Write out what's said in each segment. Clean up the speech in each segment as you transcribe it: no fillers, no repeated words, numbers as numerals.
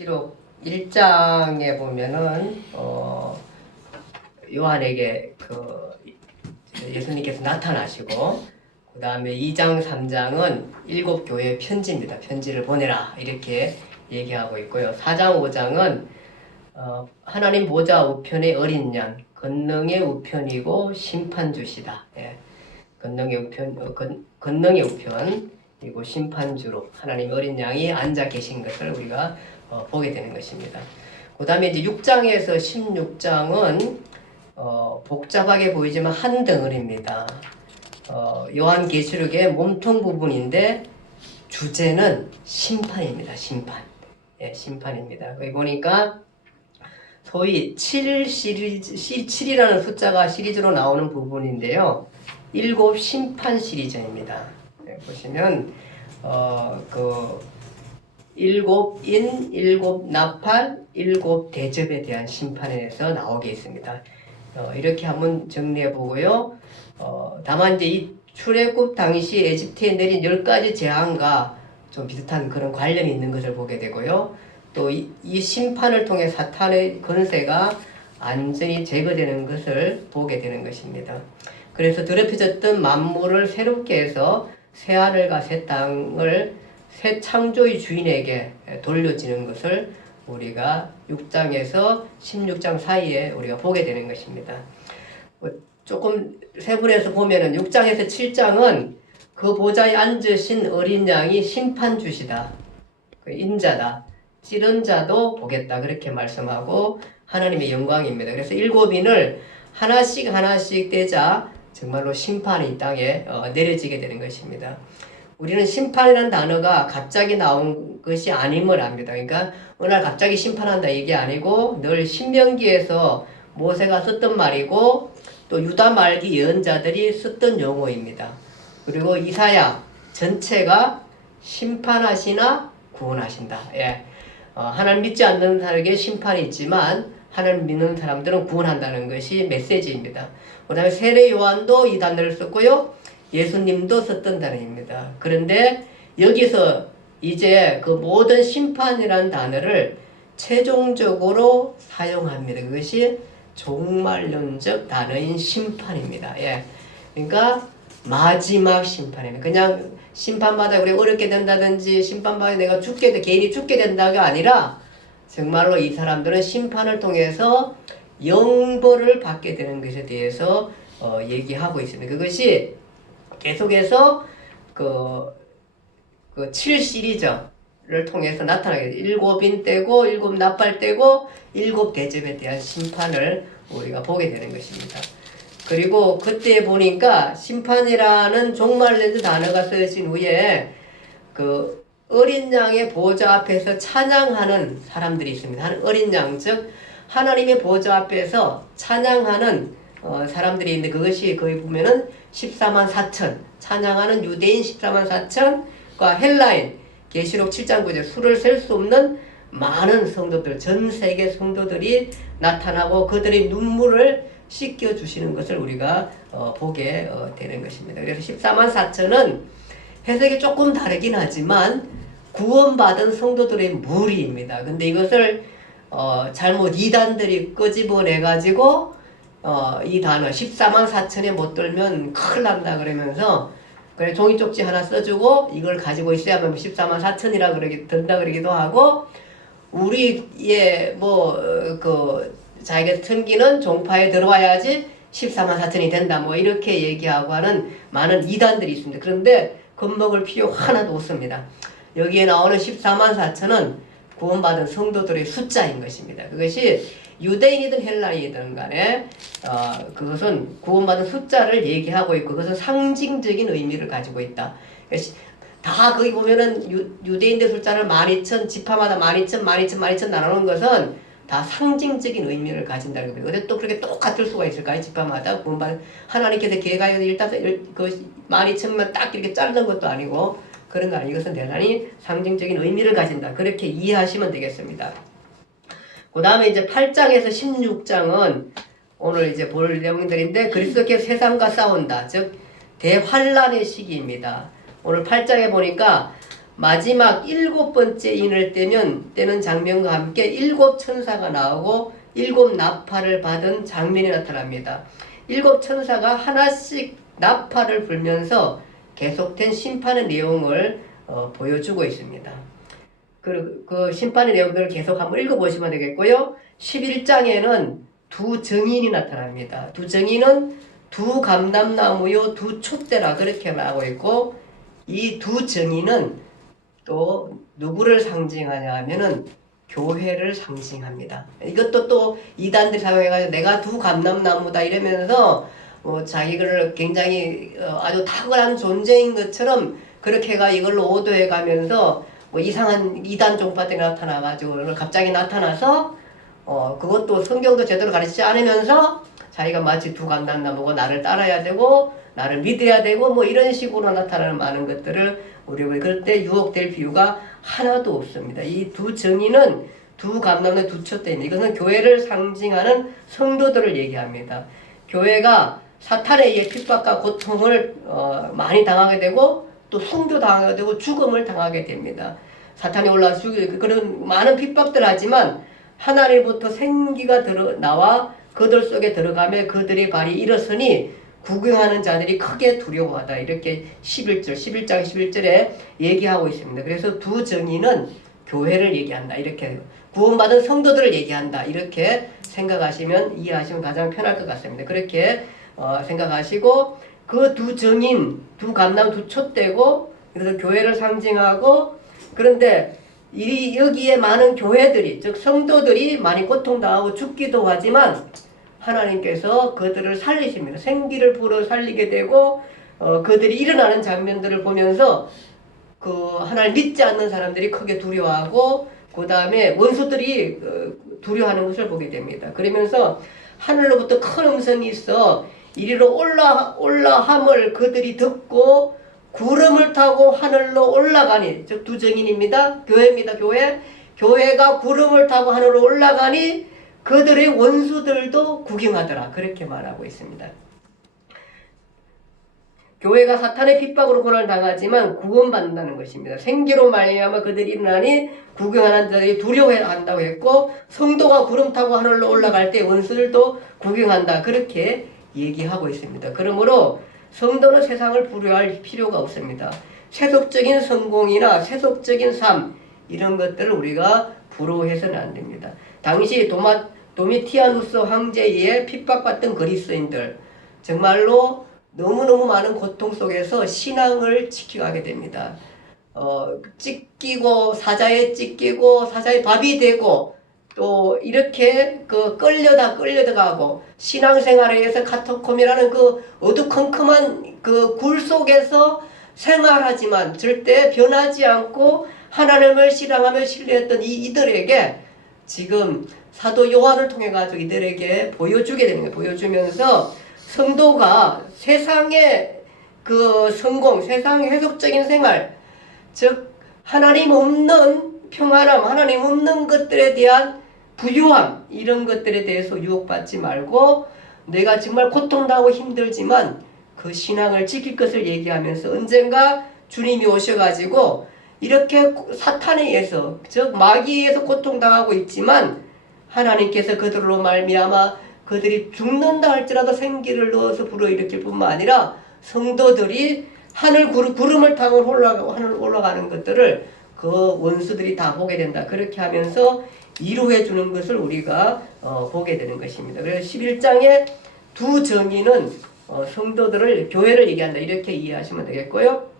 계시록 1장에 보면은 요한에게 예수님께서 나타나시고, 그 다음에 2장 3장은 7교회 편지입니다. 편지를 보내라 이렇게 얘기하고 있고요. 4장 5장은 하나님 보좌 우편의 어린 양, 권능의 우편이고 심판주시다. 예. 권능의 우편이고 심판주로 하나님 어린 양이 앉아 계신 것을 우리가 보게 되는 것입니다. 그 다음에 이제 6장에서 16장은 복잡하게 보이지만 한 덩어리입니다. 요한계시록의 몸통 부분인데 주제는 심판입니다. 심판. 예, 심판입니다. 거기 보니까 소위 7이라는 숫자가 시리즈로 나오는 부분인데요. 7 심판 시리즈입니다. 예, 보시면 7인, 7 나팔, 7 대접에 대한 심판에서 나오게 있습니다. 이렇게 한번 정리해 보고요. 다만 이제 이 출애굽 당시 에집트에 내린 10가지 재앙과 좀 비슷한 그런 관련이 있는 것을 보게 되고요. 또 이 심판을 통해 사탄의 권세가 완전히 제거되는 것을 보게 되는 것입니다. 그래서 더럽혀졌던 만물을 새롭게 해서 새 하늘과 새 땅을 새 창조의 주인에게 돌려지는 것을 우리가 6장에서 16장 사이에 우리가 보게 되는 것입니다. 조금 세분해서 보면은 6장에서 7장은 그 보좌에 앉으신 어린 양이 심판주시다. 그 인자다. 찌른 자도 보겠다. 그렇게 말씀하고 하나님의 영광입니다. 그래서 7인을 하나씩 떼자 정말로 심판이 이 땅에 내려지게 되는 것입니다. 우리는 심판이라는 단어가 갑자기 나온 것이 아님을 압니다. 그러니까 어느 날 갑자기 심판한다 이게 아니고 늘 신명기에서 모세가 썼던 말이고 또 유다 말기 예언자들이 썼던 용어입니다. 그리고 이사야 전체가 심판하시나 구원하신다. 예. 하나님 믿지 않는 사람에게 심판이 있지만 하나님 믿는 사람들은 구원한다는 것이 메시지입니다. 그 다음에 세례 요한도 이 단어를 썼고요. 예수님도 썼던 단어입니다. 그런데 여기서 이제 그 모든 심판이라는 단어를 최종적으로 사용합니다. 그것이 종말론적 단어인 심판입니다. 예. 그러니까 마지막 심판입니다. 그냥 심판받아 우리 어렵게 된다든지 심판받아 내가 개인이 죽게 된다가 아니라 정말로 이 사람들은 심판을 통해서 영벌을 받게 되는 것에 대해서 얘기하고 있습니다. 그것이 계속해서 그 7 시리즈를 통해서 나타나게 돼요. 7인 떼고 7 나팔 떼고 7 대접에 대한 심판을 우리가 보게 되는 것입니다. 그리고 그때 보니까 심판이라는 종말론적 단어가 쓰여진 후에 그 어린 양의 보좌 앞에서 찬양하는 사람들이 있습니다. 어린 양, 즉 하나님의 보좌 앞에서 찬양하는 사람들이 있는데 그것이 거기 보면은 14만 4천 찬양하는 유대인 14만 4천과 헬라인 계시록 7장 9절 수를 셀 수 없는 많은 성도들 전 세계 성도들이 나타나고 그들의 눈물을 씻겨주시는 것을 우리가 보게 되는 것입니다. 그래서 14만 4천은 해석이 조금 다르긴 하지만 구원받은 성도들의 무리입니다. 근데 이것을 잘못 이단들이 끄집어내가지고 이 단어 14만 4천에 못 들면 큰일 난다 그러면서 그래 종이 쪽지 하나 써주고 이걸 가지고 있어야만 14만 4천이라 된다 그러기도 하고 우리의 자기가 섬기는 종파에 들어와야지 14만 4천이 된다 이렇게 얘기하고 하는 많은 이단들이 있습니다. 그런데 겁먹을 필요 하나도 없습니다. 여기에 나오는 14만 4천은 구원받은 성도들의 숫자인 것입니다. 그것이 유대인이든 헬라인이든 간에 그것은 구원받은 숫자를 얘기하고 있고 그것은 상징적인 의미를 가지고 있다. 다 거기 보면은 유대인들 숫자를 12,000 지파마다 12,000 나누는 것은 다 상징적인 의미를 가진다는 겁니다. 근데 또 그렇게 똑같을 수가 있을까요? 지파마다 구원받은 하나님께서 계가에서 그 12,000만 딱 이렇게 자르는 것도 아니고 그런 거 아니고 이것은 대단히 상징적인 의미를 가진다. 그렇게 이해하시면 되겠습니다. 그 다음에 이제 8장에서 16장은 오늘 이제 볼 내용들인데 그리스도께서 세상과 싸운다. 즉 대환란의 시기입니다. 오늘 8장에 보니까 마지막 7번째 인을 떼는 장면과 함께 7천사가 나오고 7나팔을 받은 장면이 나타납니다. 7천사가 하나씩 나팔을 불면서 계속된 심판의 내용을 보여주고 있습니다. 그 심판의 내용들을 계속 한번 읽어보시면 되겠고요. 11장에는 두 증인이 나타납니다. 두 증인은 두 감람나무요 두 촛대라 그렇게 말하고 있고, 이 두 증인은 또 누구를 상징하냐 하면은 교회를 상징합니다. 이것도 또 이단들이 사용해가지고 내가 두 감람나무다 이러면서 자기를 굉장히 아주 탁월한 존재인 것처럼 그렇게 해가 이걸로 오도해 가면서 이상한 이단 종파들이 나타나가지고 갑자기 나타나서 그것도 성경도 제대로 가르치지 않으면서 자기가 마치 두 감람나무고 나를 따라야 되고 나를 믿어야 되고 뭐 이런 식으로 나타나는 많은 것들을 우리가 그럴 때 유혹될 비유가 하나도 없습니다. 이 두 증인은 두 감람나무 두 촛대입니다. 이것은 교회를 상징하는 성도들을 얘기합니다. 교회가 사탄에 의해 핍박과 고통을 많이 당하게 되고 또 순교당하게 되고 죽음을 당하게 됩니다. 사탄이 올라와 그런 많은 핍박들 하지만 하나님부터 생기가 나와 그들 속에 들어가며 그들의 발이 일어서니 구경하는 자들이 크게 두려워하다. 이렇게 11장 11절에 얘기하고 있습니다. 그래서 두 증인은 교회를 얘기한다. 이렇게 구원받은 성도들을 얘기한다. 이렇게 생각하시면 이해하시면 가장 편할 것 같습니다. 그렇게 생각하시고 그 두 증인, 두 감람 두 촛대고 그래서 교회를 상징하고, 그런데 여기에 많은 교회들이 즉 성도들이 많이 고통당하고 죽기도 하지만 하나님께서 그들을 살리십니다. 생기를 불어 살리게 되고 그들이 일어나는 장면들을 보면서 그 하나님 믿지 않는 사람들이 크게 두려워하고 그 다음에 원수들이 두려워하는 것을 보게 됩니다. 그러면서 하늘로부터 큰 음성이 있어 이리로 올라함을 그들이 듣고 구름을 타고 하늘로 올라가니, 즉 두 증인입니다. 교회입니다. 교회가 구름을 타고 하늘로 올라가니 그들의 원수들도 구경하더라. 그렇게 말하고 있습니다. 교회가 사탄의 핍박으로 고난을 당하지만 구원받는다는 것입니다. 생기로 말미암아 그들이 일어나니 구경하는 자들이 두려워한다고 했고, 성도가 구름 타고 하늘로 올라갈 때 원수들도 구경한다. 그렇게 얘기하고 있습니다. 그러므로 성도는 세상을 부러워할 필요가 없습니다. 세속적인 성공이나 세속적인 삶 이런 것들을 우리가 부러워해서는 안 됩니다. 당시 도미티아누스 황제에 의해 핍박받던 그리스도인들 정말로 너무너무 많은 고통 속에서 신앙을 지켜가게 됩니다. 찢기고 사자에 찢기고 사자의 밥이 되고 또 이렇게 끌려가고 신앙생활에 의해서 카타콤이라는 그 어두컴컴한 그 굴 속에서 생활하지만 절대 변하지 않고 하나님을 신앙하며 신뢰했던 이들에게 지금 사도 요한을 통해 가지고 이들에게 보여주게 되는 거예요. 보여주면서 성도가 세상의 그 성공, 세상의 회복적인 생활, 즉 하나님 없는 평안함, 하나님 없는 것들에 대한 부유함, 이런 것들에 대해서 유혹받지 말고 내가 정말 고통당하고 힘들지만 그 신앙을 지킬 것을 얘기하면서 언젠가 주님이 오셔가지고 이렇게 사탄에 의해서 즉 마귀에 의해서 고통당하고 있지만 하나님께서 그들로 말미암아 그들이 죽는다 할지라도 생기를 넣어서 불어일으킬 뿐만 아니라 성도들이 구름을 타고 하늘 올라가는 것들을 그 원수들이 다 보게 된다. 그렇게 하면서 이루해 주는 것을 우리가 보게 되는 것입니다. 그래서 11장에 두 정의는 성도들을 교회를 얘기한다. 이렇게 이해하시면 되겠고요.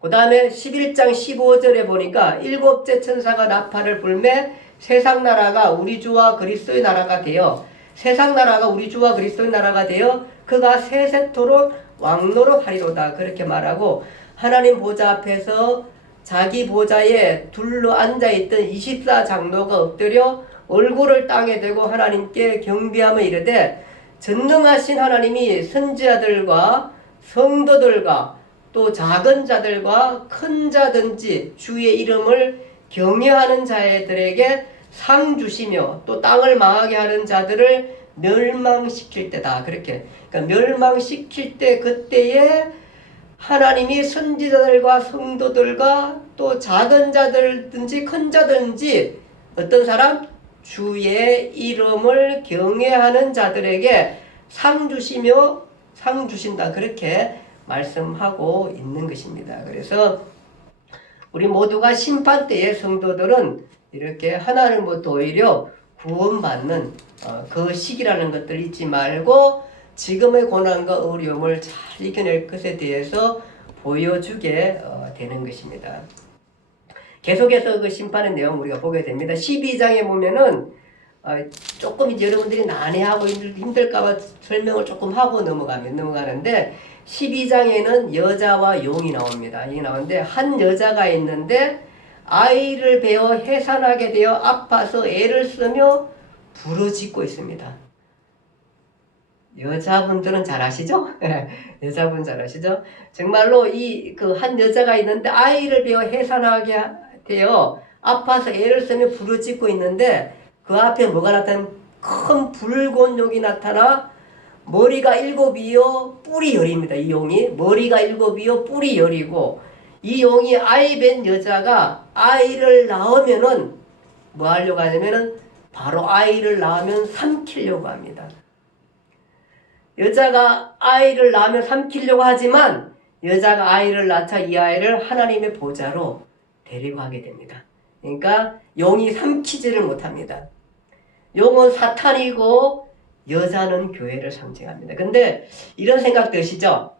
그 다음에 11장 15절에 보니까 일곱째 천사가 나팔을 불매 세상 나라가 우리 주와 그리스도의 나라가 되어 세상 나라가 우리 주와 그리스도의 나라가 되어 그가 세세토록 왕노릇하리로다. 그렇게 말하고 하나님 보좌 앞에서 자기 보좌에 둘러 앉아있던 24장로가 엎드려 얼굴을 땅에 대고 하나님께 경배하며 이르되 전능하신 하나님이 선지자들과 성도들과 또 작은 자들과 큰 자든지 주의 이름을 경외하는 자들에게 상 주시며 또 땅을 망하게 하는 자들을 멸망시킬 때다. 그렇게 그러니까 멸망시킬 때 그때에 하나님이 선지자들과 성도들과 또 작은 자들든지 큰 자든지 어떤 사람? 주의 이름을 경외하는 자들에게 상 주시며 상 주신다. 그렇게 말씀하고 있는 것입니다. 그래서 우리 모두가 심판 때의 성도들은 이렇게 하나님부터 오히려 구원받는 그 시기라는 것들 잊지 말고 지금의 고난과 어려움을 잘 이겨낼 것에 대해서 보여주게 되는 것입니다. 계속해서 그 심판의 내용 우리가 보게 됩니다. 12장에 보면은 조금 이제 여러분들이 난해하고 힘들까봐 설명을 조금 하고 넘어가는데 12장에는 여자와 용이 나옵니다. 이게 나오는데 한 여자가 있는데 아이를 베어 해산하게 되어 아파서 애를 쓰며 부르짖고 있습니다. 여자분들은 잘 아시죠? 여자분 잘 아시죠? 정말로 이 그 한 여자가 있는데 아이를 베어 해산하게 되어 아파서 애를 쓰며 부르짖고 있는데 그 앞에 뭐가 나타나면 큰 붉은 용이 나타나 머리가 7이요 뿔이 10입니다. 이 용이 머리가 7이요 뿔이 10이고 이 용이 아이 뵌 여자가 아이를 낳으면은 뭐 하려고 하냐면은 바로 아이를 낳으면 삼키려고 합니다. 여자가 아이를 낳으면 삼키려고 하지만 여자가 아이를 낳자 이 아이를 하나님의 보좌로 데리고 가게 됩니다. 그러니까 용이 삼키지를 못합니다. 용은 사탄이고 여자는 교회를 상징합니다. 근데 이런 생각 드시죠?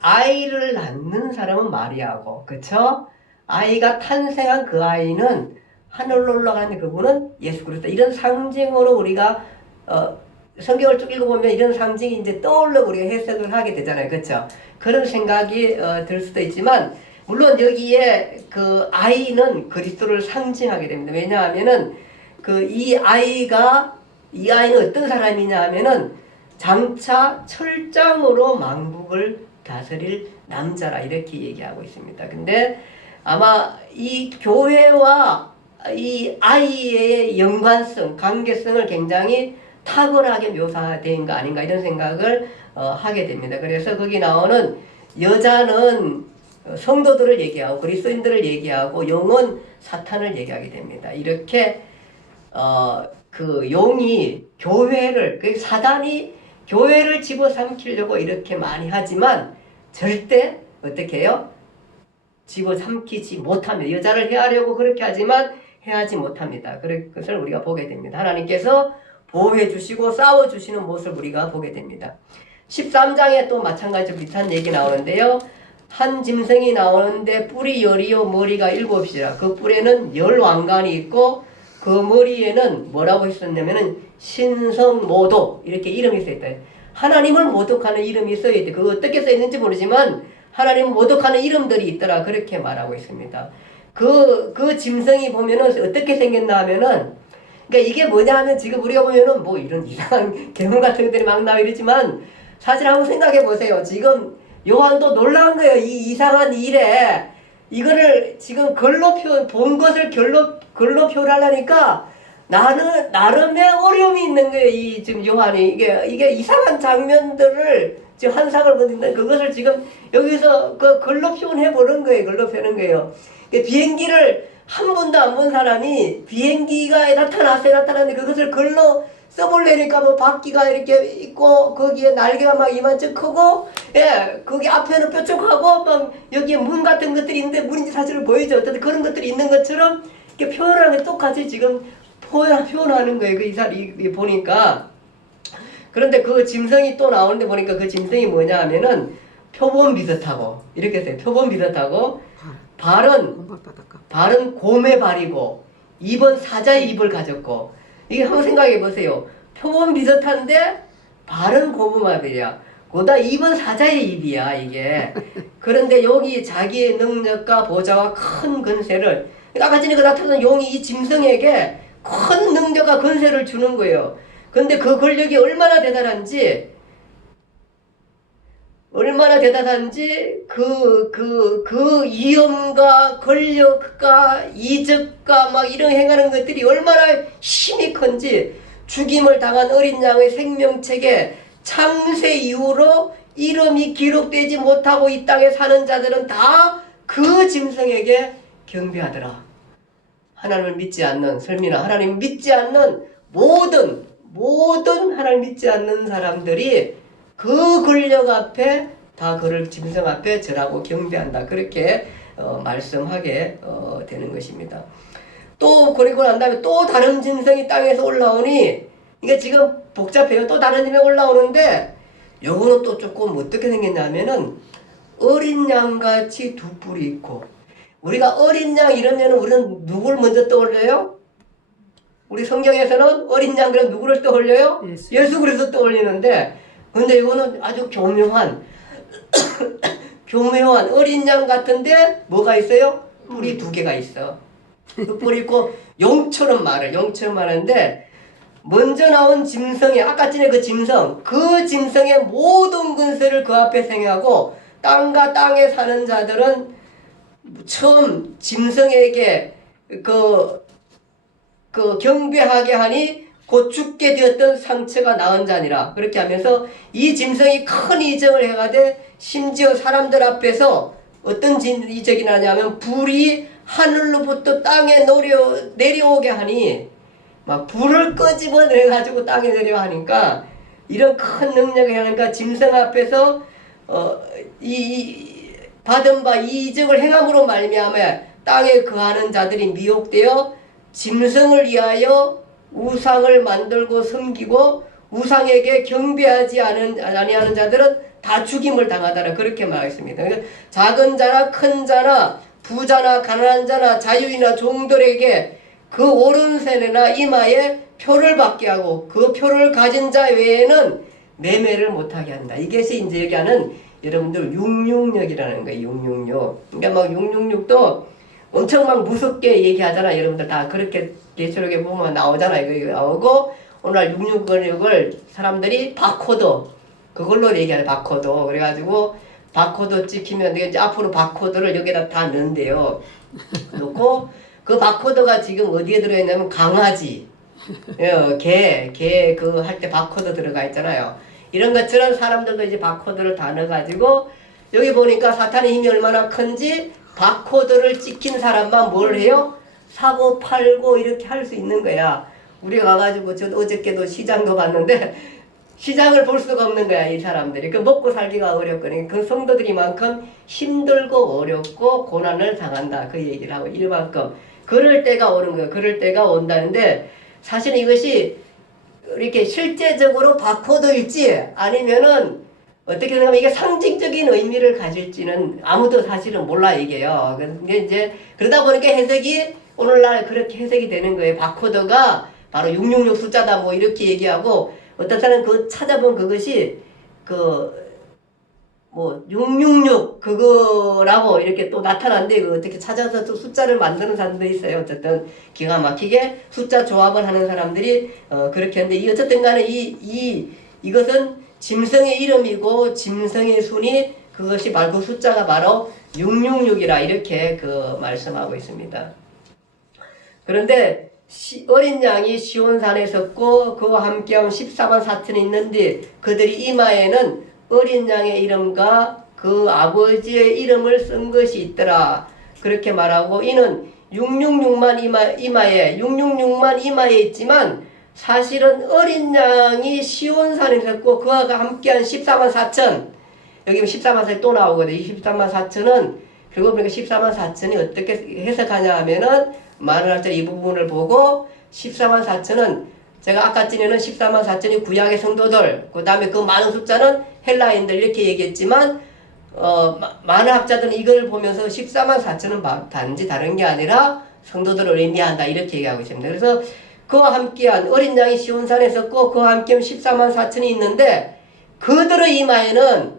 아이를 낳는 사람은 마리아고, 그쵸? 아이가 탄생한 그 아이는 하늘로 올라가는 그분은 예수 그리스도. 이런 상징으로 우리가 성경을 쭉 읽어보면 이런 상징이 이제 떠올려 우리가 해석을 하게 되잖아요. 그쵸? 그런 생각이 들 수도 있지만 물론 여기에 그 아이는 그리스도를 상징하게 됩니다. 왜냐하면은 이 아이는 어떤 사람이냐 하면은 장차 철장으로 만국을 다스릴 남자라 이렇게 얘기하고 있습니다. 근데 아마 이 교회와 이 아이의 연관성, 관계성을 굉장히 탁월하게 묘사된 거 아닌가 이런 생각을 하게 됩니다. 그래서 거기 나오는 여자는 성도들을 얘기하고 그리스도인들을 얘기하고 용은 사탄을 얘기하게 됩니다. 이렇게 그 용이 교회를, 그 사단이 교회를 집어삼키려고 이렇게 많이 하지만 절대 어떻게 해요? 집어삼키지 못합니다. 여자를 해하려고 그렇게 하지만 해하지 못합니다. 그것을 우리가 보게 됩니다. 하나님께서 보호해 주시고 싸워 주시는 모습을 우리가 보게 됩니다. 13장에 또 마찬가지로 비슷한 얘기 나오는데요. 한 짐승이 나오는데 뿔이 10이요 머리가 7이라. 그 뿔에는 10왕관이 있고 그 머리에는 뭐라고 있었냐면은 신성모독 이렇게 이름이 써있다. 하나님을 모독하는 이름이 써있대. 그거 어떻게 써있는지 모르지만 하나님을 모독하는 이름들이 있더라. 그렇게 말하고 있습니다. 그 짐승이 보면은 어떻게 생겼나 하면은 그러니까 이게 뭐냐 하면 지금 우리가 보면은 뭐 이런 이상한 괴물 같은 것들이 막 나와 이러지만 사실 한번 생각해 보세요. 지금 요한도 놀라운 거예요. 이 이상한 일에 이거를 지금 본 것을 글로 표현하려니까 나는 나름의 어려움이 있는 거예요. 이 지금 요한이 이게 이상한 장면들을 지금 환상을 보는데 그것을 지금 여기서 그 글로 표현해 보는 거예요. 글로 표현한 거예요. 비행기를 한 번도 안 본 사람이 비행기가 나타났는데 그것을 글로 써보려니까 뭐 바퀴가 이렇게 있고 거기에 날개가 막 이만큼 크고 거기 앞에는 뾰족하고 막 여기에 문 같은 것들이 있는데 문인지 사실은 보이죠. 어쨌든 그런 것들이 있는 것처럼 이렇게 표현하는 게 똑같이 지금 표현하는 거예요. 이 사람이 보니까. 그런데 그 짐승이 또 나오는데 보니까 그 짐승이 뭐냐 하면은 표범 비슷하고 이렇게 써요. 표범 비슷하고 발은 곰의 발이고 입은 사자의 입을 가졌고 이게 한번 생각해 보세요. 표범 비슷한데 발은 곰의 발이야. 거기다 입은 사자의 입이야 이게. 그런데 여기 자기의 능력과 보좌와 큰 권세를 아까 전에 나타난 용이 이 짐승에게 큰 능력과 권세를 주는 거예요. 그런데 그 권력이 얼마나 대단한지 그 위엄과 권력과 이적과 막 이런 행하는 것들이 얼마나 힘이 큰지 죽임을 당한 어린 양의 생명책에 창세 이후로 이름이 기록되지 못하고 이 땅에 사는 자들은 다 그 짐승에게 경배하더라. 하나님을 믿지 않는 설미나 하나님 믿지 않는 모든 하나님 믿지 않는 사람들이 그 권력 앞에 다 그를 짐승 앞에 절하고 경배한다. 그렇게 말씀하게 되는 것입니다. 또 그리고 난 다음에 또 다른 짐승이 땅에서 올라오니 이게 지금 복잡해요. 또 다른 짐승이 올라오는데 요거는 또 조금 어떻게 생겼냐면은 어린 양같이 두 뿔이 있고, 우리가 어린 양 이러면 우리는 누굴 먼저 떠올려요? 우리 성경에서는 어린 양 그럼 누구를 떠올려요? 예수 그리스도 떠올리는데, 근데 이거는 아주 교묘한 교묘한 어린 양 같은데 뭐가 있어요? 뿔이 두 개가 있어. 그 뿔이 있고 용처럼 말하는데, 먼저 나온 짐승이 아까 전에 그 짐승의 모든 근세를 그 앞에 행하고, 땅과 땅에 사는 자들은 처음 짐승에게 그 경배하게 하니 곧 죽게 되었던 상처가 나은 자니라. 그렇게 하면서 이 짐승이 큰 이적을 해가되 심지어 사람들 앞에서 어떤 이적이 나냐면 불이 하늘로부터 땅에 내려오게 하니, 막 불을 끄집어내가지고 땅에 내려하니까, 이런 큰 능력을 하니까 짐승 앞에서 받은 바 이 이적을 행함으로 말미암아 땅에 거하는 자들이 미혹되어 짐승을 위하여 우상을 만들고 섬기고 우상에게 경배하지 아니하는 자들은 다 죽임을 당하더라. 그렇게 말했습니다. 그러니까 작은 자나 큰 자나 부자나 가난한 자나 자유인이나 종들에게 그 오른손이나 이마에 표를 받게 하고 그 표를 가진 자 외에는 매매를 못하게 한다. 이것이 이제 얘기하는 여러분들 666이라는 거예요. 666. 그러니까 막 666도 엄청 막 무섭게 얘기하잖아. 여러분들 다 그렇게 계시록에 보면 나오잖아. 이거 나오고, 오늘 666을 사람들이 바코드, 그걸로 얘기하는 바코드. 그래가지고 바코드 찍히면 이제 앞으로 바코드를 여기다 다 넣는데요. 넣고 그 바코드가 지금 어디에 들어있냐면 강아지, 개 그 할 때 바코드 들어가 있잖아요. 이런 것처럼 사람들도 이제 바코드를 다 넣어가지고, 여기 보니까 사탄의 힘이 얼마나 큰지 바코드를 찍힌 사람만 뭘 해요? 사고 팔고 이렇게 할 수 있는 거야. 우리가 가가지고 저 어저께도 시장도 봤는데 시장을 볼 수가 없는 거야. 이 사람들이 그 먹고 살기가 어렵거든요. 그 성도들이만큼 힘들고 어렵고 고난을 당한다. 그 얘기를 하고 이만큼 그럴 때가 오는 거예요. 그럴 때가 온다는데, 사실은 이것이 이렇게 실제적으로 바코드일지 아니면은 어떻게 생각하면 이게 상징적인 의미를 가질지는 아무도 사실은 몰라 이게요. 근데 이제 그러다 보니까 해석이 오늘날 그렇게 해석이 되는 거예요. 바코드가 바로 666 숫자다 뭐 이렇게 얘기하고, 어떤 사람은 그 찾아본 그것이 그 뭐 666 그거라고 이렇게 또 나타난데, 그 어떻게 찾아서 또 숫자를 만드는 사람도 있어요. 어쨌든 기가 막히게 숫자 조합을 하는 사람들이 그렇게 하는데, 이 어쨌든 간에 이것은 짐승의 이름이고 짐승의 순이 그것이 그 숫자가 바로 666이라 이렇게 그 말씀하고 있습니다. 그런데 어린 양이 시온산에 섰고 그와 함께한 14만 4천이 있는데 그들이 이마에는 어린 양의 이름과 그 아버지의 이름을 쓴 것이 있더라. 그렇게 말하고, 이는 666만 이마에 있지만 사실은 어린 양이 시온산에 섰고 그와 함께한 14만 4천, 여기 14만 4천이 또 나오거든요. 이 14만 4천은 그리고 보니까 14만 4천이 어떻게 해석하냐 하면은, 많은 학자들이 이 부분을 보고 14만 4천은 제가 아까 전에는 14만 4천이 구약의 성도들, 그 다음에 그 많은 숫자는 헬라인들 이렇게 얘기했지만, 많은 학자들은 이걸 보면서 14만 4천은 단지 다른 게 아니라 성도들을 의미한다 이렇게 얘기하고 있습니다. 그래서 그와 함께한 어린 양이 시온산에 섰고 그와 함께한 14만 4천이 있는데, 그들의 이마에는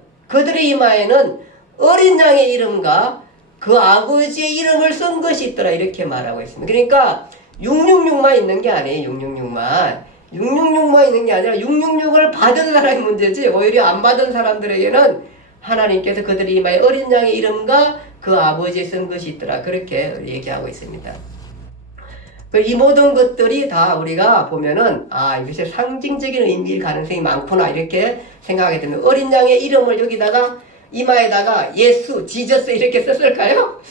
어린 양의 이름과 그 아버지의 이름을 쓴 것이 있더라 이렇게 말하고 있습니다. 그러니까 666만 있는 게 아니에요. 666만 있는 게 아니라 666을 받은 사람이 문제지, 오히려 안 받은 사람들에게는 하나님께서 그들의 이마에 어린 양의 이름과 그 아버지의 쓴 것이 있더라 그렇게 얘기하고 있습니다. 이 모든 것들이 다 우리가 보면은 이것이 상징적인 의미일 가능성이 많구나 이렇게 생각하게 됩니다. 어린 양의 이름을 여기다가 이마에다가 예수, 지저스 이렇게 썼을까요?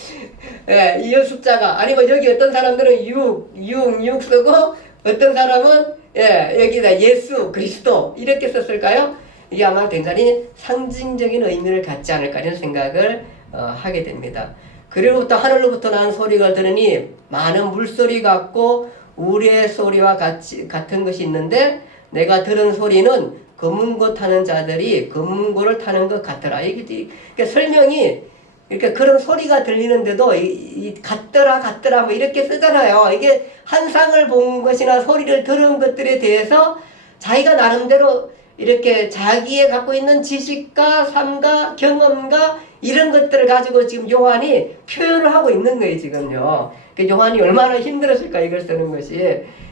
예, 이 숫자가. 아니면 여기 어떤 사람들은 6 쓰고 어떤 사람은 여기다 예수, 그리스도 이렇게 썼을까요? 이게 아마 굉장히 상징적인 의미를 갖지 않을까 이런 생각을 하게 됩니다. 그리고부터 하늘로부터 나는 소리가 들으니 많은 물소리 같고 우리의 소리와 같은 것이 있는데 내가 들은 소리는 검은고 타는 자들이 검은고를 타는 것 같더라. 이게 설명이 이렇게 그런 소리가 들리는데도 같더라 뭐 이렇게 쓰잖아요. 이게 환상을 본 것이나 소리를 들은 것들에 대해서 자기가 나름대로 이렇게 자기의 갖고 있는 지식과 삶과 경험과 이런 것들을 가지고 지금 요한이 표현을 하고 있는 거예요, 지금요. 그러니까 요한이 얼마나 힘들었을까, 이걸 쓰는 것이.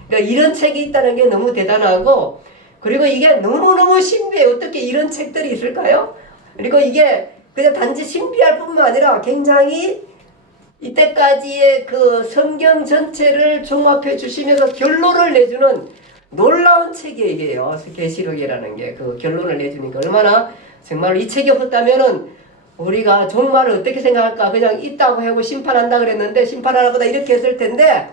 그러니까 이런 책이 있다는 게 너무 대단하고, 그리고 이게 너무너무 신비해. 어떻게 이런 책들이 있을까요? 그리고 이게 그냥 단지 신비할 뿐만 아니라 굉장히 이때까지의 그 성경 전체를 종합해 주시면서 결론을 내주는 놀라운 책이에요. 계시록이라는 게 그 결론을 내주니까 얼마나 정말 이 책이 없었다면은 우리가 종말을 어떻게 생각할까? 그냥 있다고 하고 심판한다 그랬는데 심판하나보다 이렇게 했을 텐데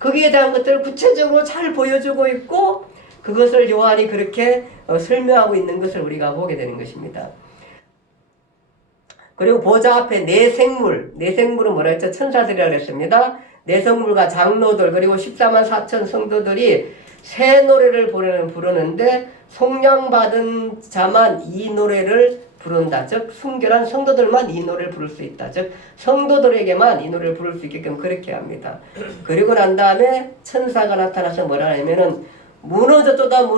거기에 대한 것들을 구체적으로 잘 보여주고 있고 그것을 요한이 그렇게 설명하고 있는 것을 우리가 보게 되는 것입니다. 그리고 보좌 앞에 네 생물은 뭐라 했죠? 천사들이라고 했습니다. 네 생물과 장로들 그리고 14만 4천 성도들이 새 노래를 부르는데 속량받은 자만 이 노래를 부른다. 즉 순결한 성도들만 이 노래를 부를 수 있다. 즉 성도들에게만 이 노래를 부를 수 있게끔 그렇게 합니다. 그리고 난 다음에 천사가 나타나서 뭐라 하냐면은 무너졌도다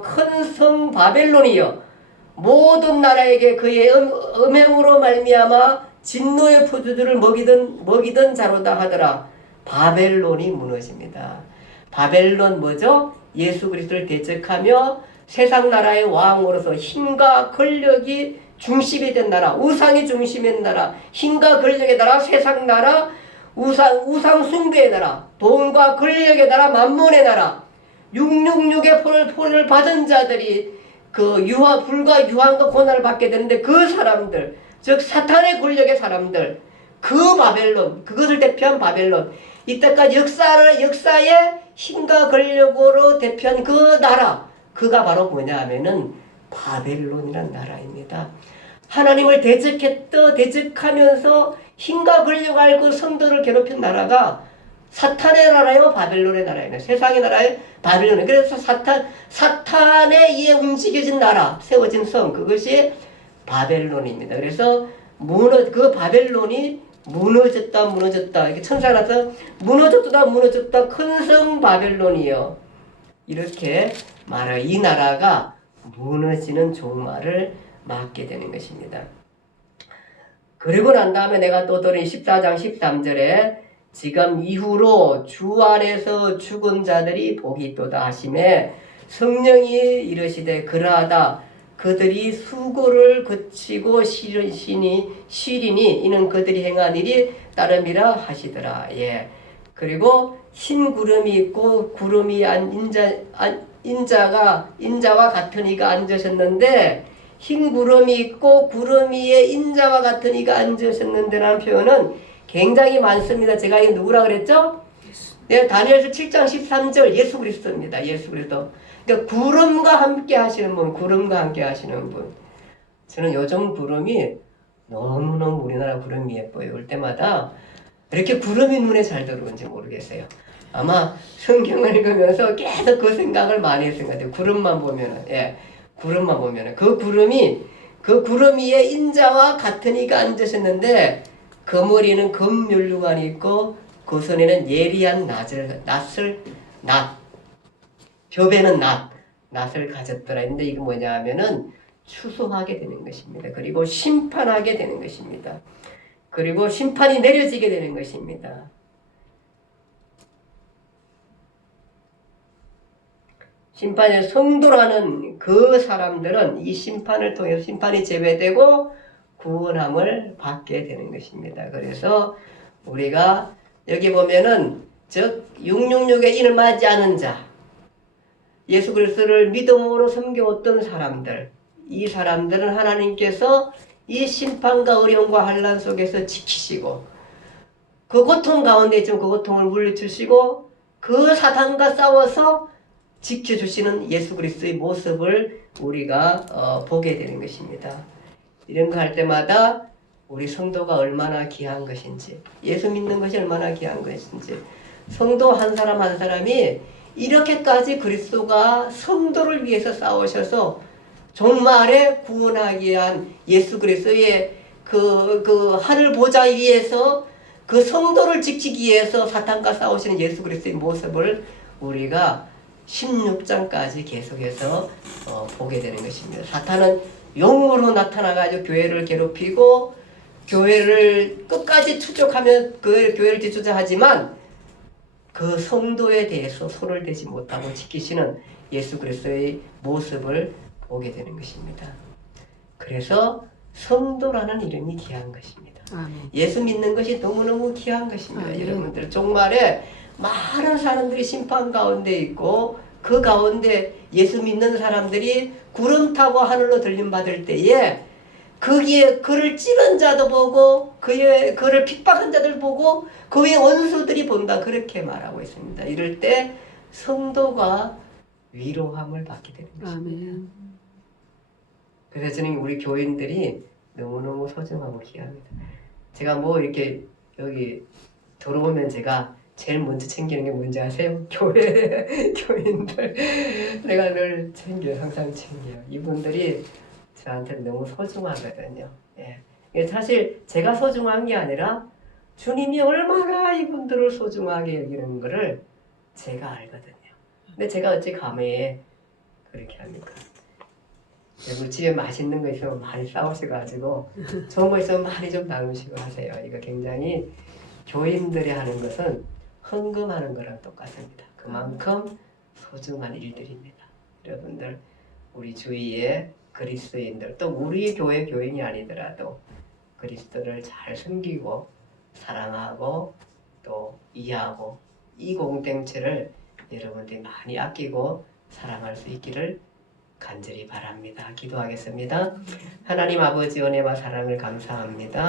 큰 성 바벨론이여 모든 나라에게 그의 음행으로 말미암아 진노의 포도주를 먹이던 자로다 하더라. 바벨론이 무너집니다. 바벨론 뭐죠? 예수 그리스도를 대적하며 세상 나라의 왕으로서 힘과 권력이 중심이 된 나라, 우상이 중심이 된 나라, 힘과 권력의 나라, 세상 나라, 우상 숭배의 나라, 돈과 권력의 나라, 만몬의 나라, 666의 포를 받은 자들이 그 불과 유한과 고난을 받게 되는데 그 사람들, 즉 사탄의 권력의 사람들, 그 바벨론, 그것을 대표한 바벨론, 이때까지 역사의 힘과 권력으로 대표한 그 나라, 그가 바로 뭐냐 하면은 바벨론이란 나라입니다. 하나님을 대적하면서 힘과 권력 알고 성도를 괴롭힌 나라가 사탄의 나라요, 바벨론의 나라예요. 세상의 나라의 바벨론. 그래서 사탄에 의해 움직여진 나라, 세워진 성, 그것이 바벨론입니다. 그래서 그 바벨론이 무너졌다. 이렇게 천사라서 무너졌다. 큰 성 바벨론이요. 이렇게 말하 이 나라가 무너지는 종말을 맞게 되는 것입니다. 그리고 난 다음에 내가 또 들은 14장 13절에 지금 이후로 주 안에서 죽은 자들이 복이 있도다 하시매 성령이 이르시되 그러하다 그들이 수고를 거치고 쉬리니 이는 그들이 행한 일이 따름이라 하시더라. 예. 그리고 흰 구름이 있고 구름이 인자와 같은 이가 앉으셨는데 흰 구름이 있고 구름 위에 인자와 같은 이가 앉으셨는데라는 표현은 굉장히 많습니다. 제가 이게 누구라 그랬죠? 네, 다니엘서 7장 13절 예수 그리스도입니다. 예수 그리스도. 그러니까 구름과 함께 하시는 분, 저는 요즘 구름이 너무너무 우리나라 구름이 예뻐요. 올 때마다 이렇게 구름이 눈에 잘 들어오는지 모르겠어요. 아마 성경을 읽으면서 계속 그 생각을 많이 했을 것 같아요. 구름만 보면은, 그 구름 위에 인자와 같은 이가 앉으셨는데 그 머리는 금면류관이 있고 그 손에는 예리한 벼베는 낫을 가졌더라 했는데 이거 뭐냐 하면은 추수하게 되는 것입니다. 그리고 심판하게 되는 것입니다. 그리고 심판이 내려지게 되는 것입니다. 심판의 성도라는 그 사람들은 이 심판을 통해서 심판이 제외되고 구원함을 받게 되는 것입니다. 그래서 우리가 여기 보면은 즉 666에 이를 맞지 않은 자, 예수 그리스도를 믿음으로 섬겨왔던 사람들, 이 사람들은 하나님께서 이 심판과 어려움과 환난 속에서 지키시고 그 고통 가운데 있지만 그 고통을 물리치시고 그 사탄과 싸워서 지켜주시는 예수 그리스도의 모습을 우리가 보게 되는 것입니다. 이런 거 할 때마다 우리 성도가 얼마나 귀한 것인지, 예수 믿는 것이 얼마나 귀한 것인지, 성도 한 사람 한 사람이 이렇게까지 그리스도가 성도를 위해서 싸우셔서 종말에 구원하기 위한 예수 그리스도의 그 하늘 보좌 위에서 그 성도를 지키기 위해서 사탄과 싸우시는 예수 그리스도의 모습을 우리가 16장까지 계속해서 보게 되는 것입니다. 사탄은 용으로 나타나가지고 교회를 괴롭히고 교회를 끝까지 추적하며 그 교회를 뒤쫓아하지만 그 성도에 대해서 손을 대지 못하고 지키시는 예수 그리스도의 모습을 보게 되는 것입니다. 그래서 성도라는 이름이 귀한 것입니다. 아멘. 예수 믿는 것이 너무너무 귀한 것입니다. 아멘. 여러분들 종말에 많은 사람들이 심판 가운데 있고 그 가운데 예수 믿는 사람들이 구름 타고 하늘로 들림받을 때에 거기에 그를 찌른 자도 보고 그를 핍박한 자들 보고 그의 원수들이 본다 그렇게 말하고 있습니다. 이럴 때 성도가 위로함을 받게 되는 것입니다. 아멘. 그래서 저는 우리 교인들이 너무너무 소중하고 귀합니다. 제가 뭐 이렇게 여기 들어오면 제가 제일 먼저 챙기는 게 뭔지 아세요? 교회 교인들 내가 늘 챙겨요. 항상 챙겨요. 이분들이 저한테 너무 소중하거든요. 예. 사실 제가 소중한 게 아니라 주님이 얼마나 이분들을 소중하게 여기는 거를 제가 알거든요. 근데 제가 어찌 감히 그렇게 합니까? 여러분 집에 맛있는 거 있으면 많이 싸우셔가지고 좋은 거 있으면 많이 좀 나누시고 하세요. 이거 굉장히 교인들이 하는 것은 헌금하는 거랑 똑같습니다. 그만큼 소중한 일들입니다. 여러분들 우리 주위에 그리스도인들 또 우리 교회 교인이 아니더라도 그리스도를 잘 섬기고 사랑하고 또 이해하고 이 공동체를 여러분들이 많이 아끼고 사랑할 수 있기를 간절히 바랍니다. 기도하겠습니다. 하나님 아버지 은혜와 사랑을 감사합니다.